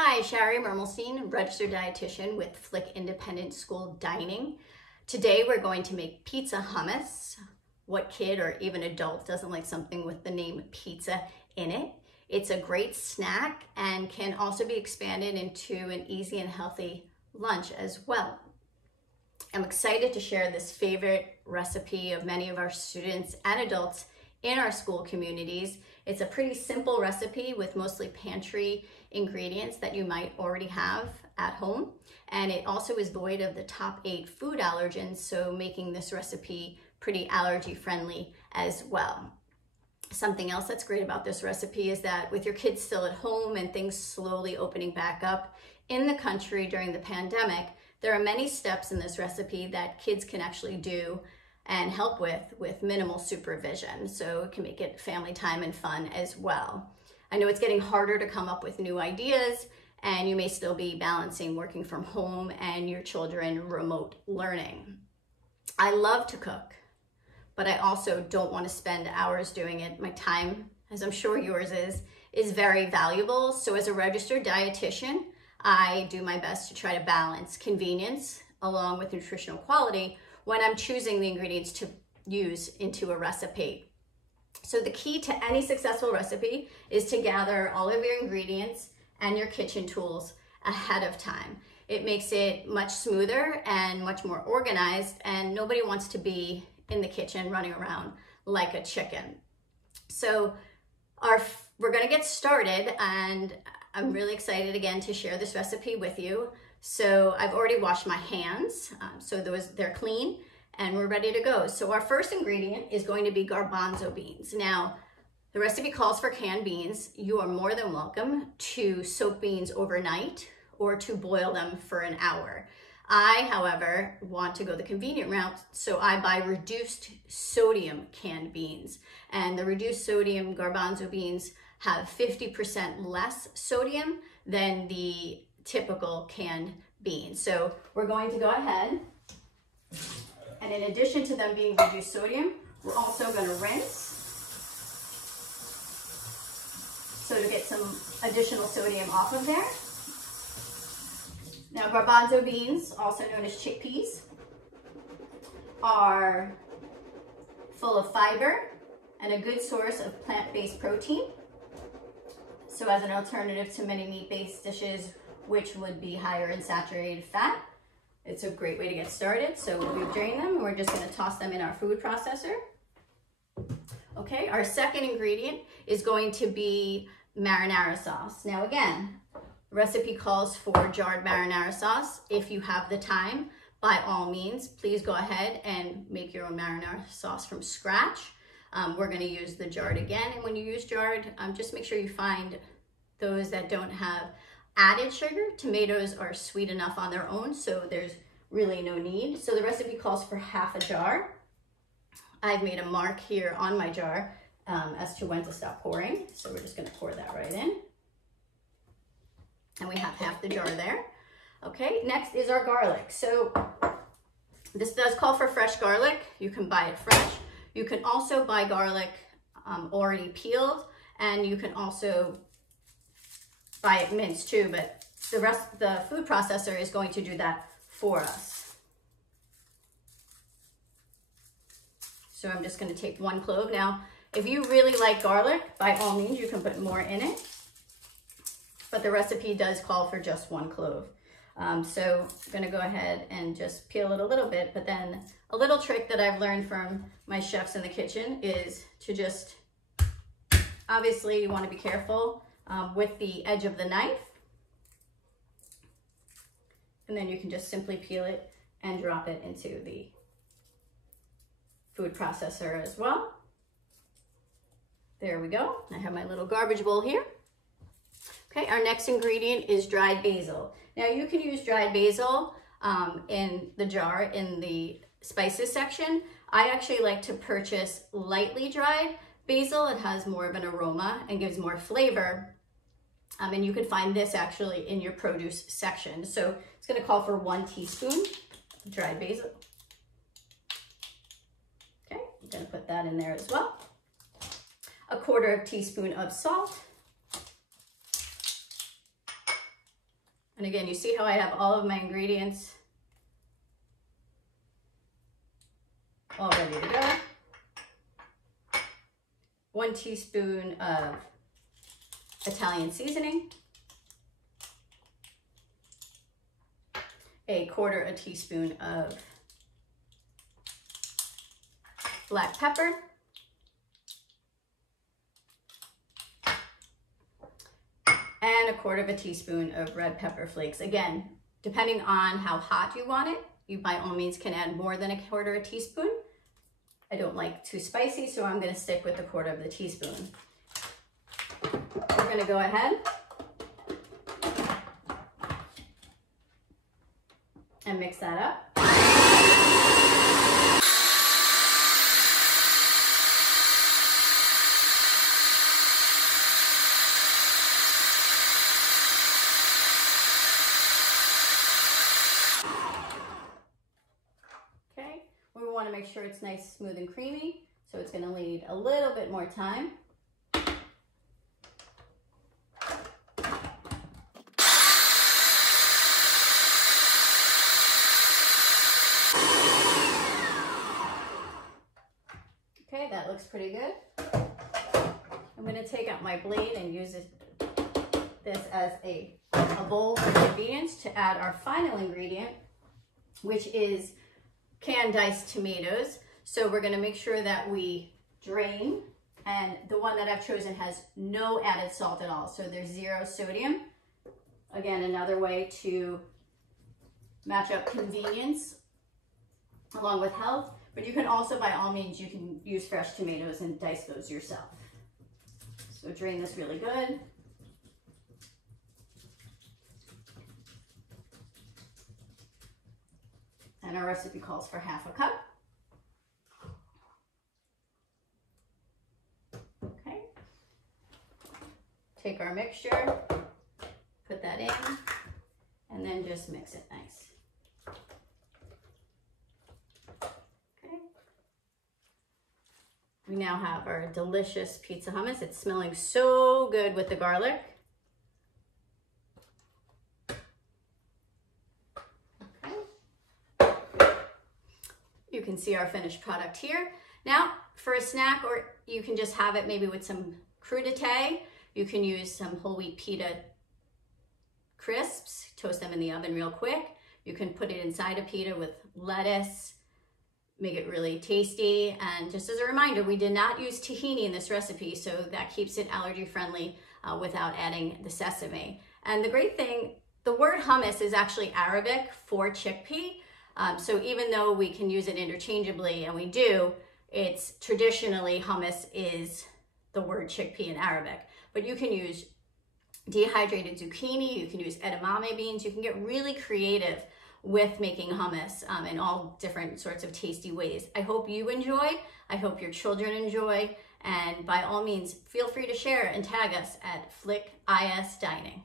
Hi, Shari Mermelstein, registered dietitian with Flik Independent School Dining. Today we're going to make pizza hummus. What kid or even adult doesn't like something with the name pizza in it? It's a great snack and can also be expanded into an easy and healthy lunch as well. I'm excited to share this favorite recipe of many of our students and adults in our school communities. It's a pretty simple recipe with mostly pantry ingredients that you might already have at home. And it also is void of the top 8 food allergens, so making this recipe pretty allergy friendly as well. Something else that's great about this recipe is that with your kids still at home and things slowly opening back up in the country during the pandemic, there are many steps in this recipe that kids can actually do and help with minimal supervision. So it can make it family time and fun as well. I know it's getting harder to come up with new ideas, and you may still be balancing working from home and your children remote learning. I love to cook, but I also don't want to spend hours doing it. My time, as I'm sure yours is very valuable. So as a registered dietitian, I do my best to try to balance convenience along with nutritional quality when I'm choosing the ingredients to use into a recipe. So the key to any successful recipe is to gather all of your ingredients and your kitchen tools ahead of time. It makes it much smoother and much more organized, and nobody wants to be in the kitchen running around like a chicken. So we're gonna get started, and I'm really excited again to share this recipe with you. So I've already washed my hands, so they're clean and we're ready to go. So our first ingredient is going to be garbanzo beans. Now, the recipe calls for canned beans. You are more than welcome to soak beans overnight or to boil them for an hour. I, however, want to go the convenient route, so I buy reduced sodium canned beans. And the reduced sodium garbanzo beans have 50% less sodium than the typical canned beans. So we're going to go ahead, and in addition to them being reduced sodium, we're also going to rinse so to get some additional sodium off of there. Now, garbanzo beans, also known as chickpeas, are full of fiber and a good source of plant-based protein. So as an alternative to many meat-based dishes, which would be higher in saturated fat, it's a great way to get started. So we've drained them, and we're just gonna toss them in our food processor. Okay, our second ingredient is going to be marinara sauce. Now again, the recipe calls for jarred marinara sauce. If you have the time, by all means, please go ahead and make your own marinara sauce from scratch. We're gonna use the jarred again, and when you use jarred, just make sure you find those that don't have added sugar. Tomatoes are sweet enough on their own, so there's really no need. So the recipe calls for half a jar. I've made a mark here on my jar as to when to stop pouring. So we're just gonna pour that right in. And we have half the jar there. Okay, next is our garlic. So this does call for fresh garlic. You can buy it fresh. You can also buy garlic already peeled, and you can also buy it minced too, but the food processor is going to do that for us. So I'm just going to take 1 clove. Now, if you really like garlic, by all means, you can put more in it, but the recipe does call for just 1 clove. So I'm going to go ahead and just peel it a little bit, but then a little trick that I've learned from my chefs in the kitchen is to just, obviously you want to be careful with the edge of the knife, and then you can just simply peel it and drop it into the food processor as well. There we go. I have my little garbage bowl here. Okay, our next ingredient is dried basil. Now you can use dried basil in the jar in the spices section. I actually like to purchase lightly dried basil. It has more of an aroma and gives more flavor. And you can find this actually in your produce section. So it's going to call for 1 teaspoon dried basil. Okay, I'm going to put that in there as well. 1/4 teaspoon of salt. And again, you see how I have all of my ingredients all ready to go. 1 teaspoon of Italian seasoning, 1/4 teaspoon of black pepper, and 1/4 teaspoon of red pepper flakes. Again, depending on how hot you want it, you by all means can add more than 1/4 teaspoon. I don't like too spicy, so I'm going to stick with 1/4 teaspoon. We're going to go ahead and mix that up. Okay, we want to make sure it's nice, smooth, and creamy, so it's going to need a little bit more time. Okay, that looks pretty good. I'm going to take out my blade and use this as a bowl for convenience to add our final ingredient, which is canned diced tomatoes. So we're going to make sure that we drain, and the one that I've chosen has no added salt at all, so there's 0 sodium. Again, another way to match up convenience along with health. But you can also, by all means, you can use fresh tomatoes and dice those yourself. So drain this really good. And our recipe calls for 1/2 cup. Okay. Take our mixture, put that in, and then just mix it nice. We now have our delicious pizza hummus. It's smelling so good with the garlic. Okay. You can see our finished product here. Now, for a snack, or you can just have it maybe with some crudité. You can use some whole wheat pita crisps, toast them in the oven real quick. You can put it inside a pita with lettuce, make it really tasty. And just as a reminder, we did not use tahini in this recipe, so that keeps it allergy friendly without adding the sesame. And the great thing, the word hummus is actually Arabic for chickpea. So even though we can use it interchangeably, and we do, it's traditionally hummus is the word chickpea in Arabic. But you can use dehydrated zucchini, you can use edamame beans, you can get really creative with making hummus in all different sorts of tasty ways. I hope you enjoy, I hope your children enjoy, and by all means, feel free to share and tag us at Flik IS Dining.